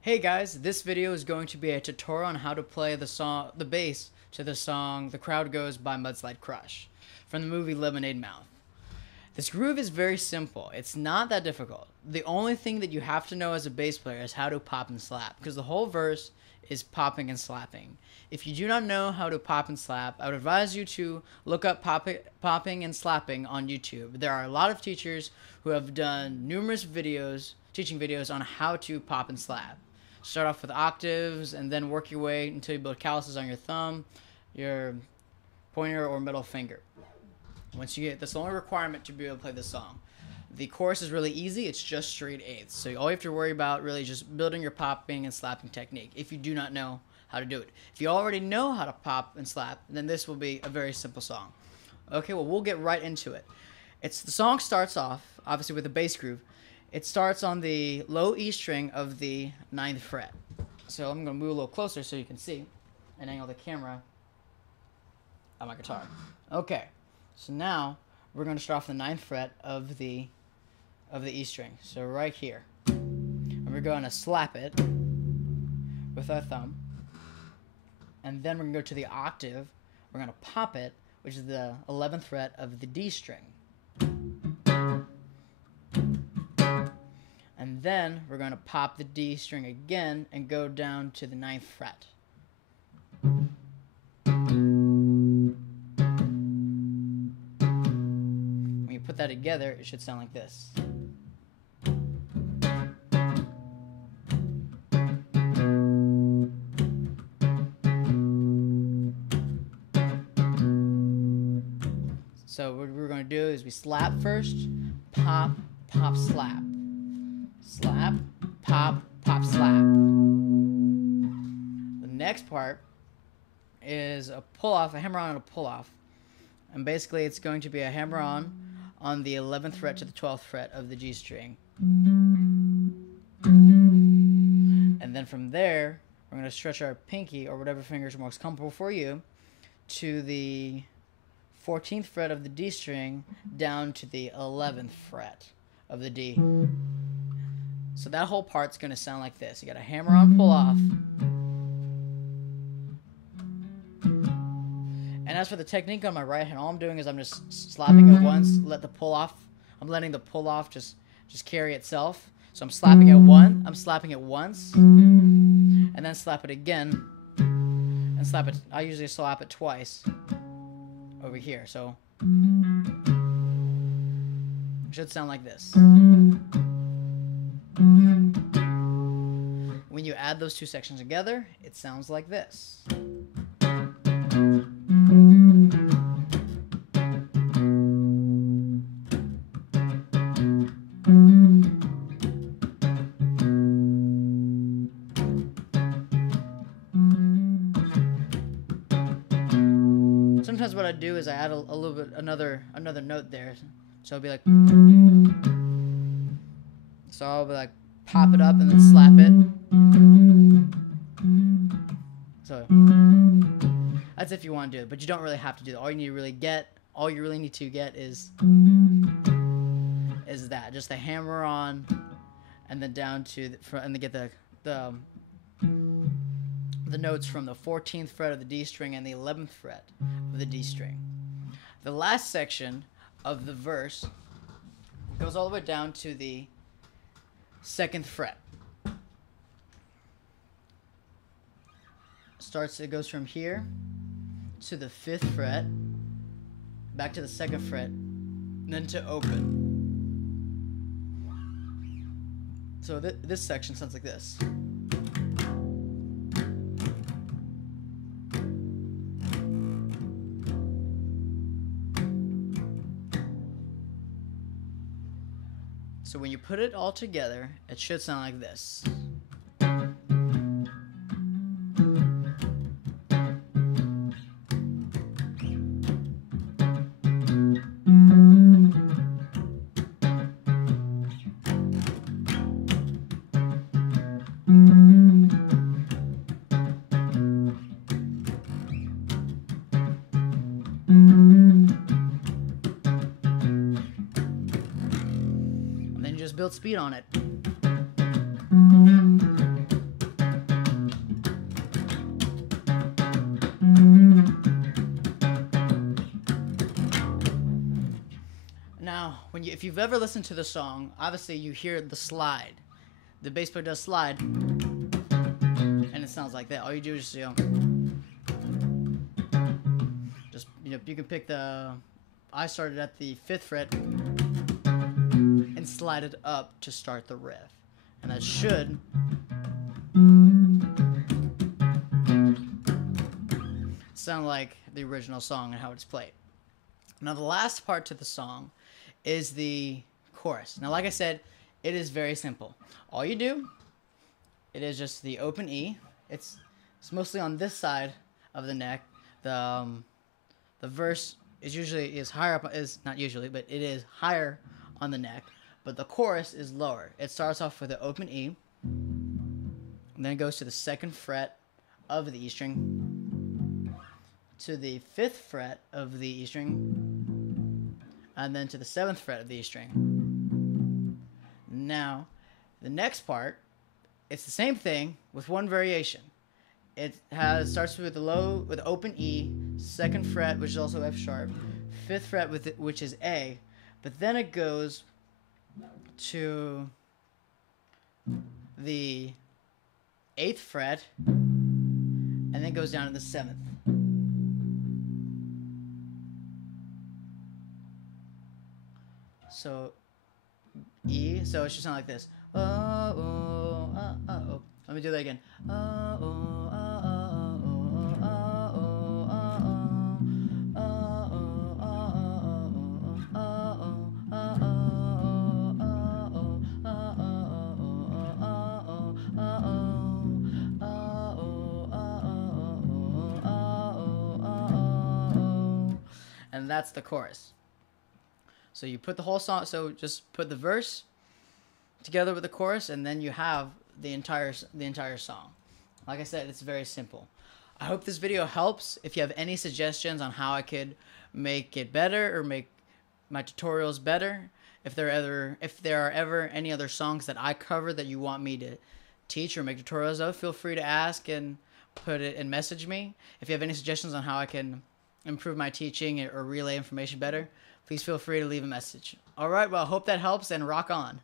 Hey guys, this video is going to be a tutorial on how to play the bass to the song The Crowd Goes by Mudslide Crush from the movie Lemonade Mouth. This groove is very simple. It's not that difficult. The only thing that you have to know as a bass player is how to pop and slap, because the whole verse is popping and slapping. If you do not know how to pop and slap, I would advise you to look up popping and slapping on YouTube. There are a lot of teachers who have done numerous teaching videos on how to pop and slap. Start off with octaves and then work your way until you build calluses on your thumb, your pointer, or middle finger. Once you get, that's the only requirement to be able to play this song. The chorus is really easy. It's just straight eighths. So all you have to worry about really is just building your popping and slapping technique if you do not know how to do it. If you already know how to pop and slap, then this will be a very simple song. Okay, well, we'll get right into it. The song starts off, obviously, with a bass groove. It starts on the low E string of the 9th fret. So I'm going to move a little closer so you can see and angle the camera on my guitar. Okay, so now we're going to start off the 9th fret of the E string. So right here. And we're going to slap it with our thumb. And then we're going to go to the octave. We're going to pop it, which is the 11th fret of the D string. And then we're going to pop the D string again and go down to the 9th fret. When you put that together, it should sound like this. So what we're going to do is we slap first, pop, pop, slap. Slap, pop, pop, slap. The next part is a pull-off, a hammer-on and a pull-off. And basically it's going to be a hammer-on on the 11th fret to the 12th fret of the G string. And then from there, we're going to stretch our pinky, or whatever fingers are most comfortable for you, to the 14th fret of the D string down to the 11th fret of the D. So that whole part's going to sound like this. You got a hammer on, pull off. And as for the technique on my right hand, all I'm doing is I'm just slapping it once, let the pull off. I'm letting the pull off just carry itself. So I'm slapping it once, and then slap it again, and slap it. I usually slap it twice over here. So it should sound like this. When you add those two sections together, it sounds like this. Sometimes what I do is I add a little bit another note there, so it'll be like. So I'll be like, pop it up and then slap it. So that's if you want to do it, but you don't really have to do that. All you really need to get is that, just the hammer on, and then down to and then get the notes from the 14th fret of the D string and the 11th fret of the D string. The last section of the verse goes all the way down to the 2nd fret. It goes from here to the 5th fret, back to the 2nd fret, then to open. So this section sounds like this. So when you put it all together, it should sound like this. Build speed on it. if you've ever listened to the song, obviously you hear the slide. The bass player does slide, and it sounds like that. All you do is you can pick the. I started at the 5th fret and slide it up to start the riff, and that should sound like the original song and how it's played. Now the last part to the song is the chorus. Now, like I said, it is very simple. All you do, it is just the open E. It's mostly on this side of the neck. The verse is higher up, is not usually, but it is higher on the neck. But the chorus is lower. It starts off with the open E, and then it goes to the 2nd fret of the E string, to the 5th fret of the E string, and then to the 7th fret of the E string. Now, the next part, it's the same thing with one variation. It starts with open E, 2nd fret, which is also F sharp, 5th fret which is A, but then it goes to the 8th fret, and then goes down to the 7th. So E, so it should sound like this. Oh, oh, oh, oh, oh. Let me do that again. Oh, oh, oh, oh, oh, oh, and that's the chorus. So you put the whole song, so just put the verse together with the chorus, and then you have the entire song. Like I said, it's very simple. I hope this video helps. If you have any suggestions on how I could make it better or make my tutorials better, if there are ever any other songs that I cover that you want me to teach or make tutorials of, feel free to ask and put it and message me. If you have any suggestions on how I can improve my teaching or relay information better, please feel free to leave a message. All right, well, I hope that helps, and rock on.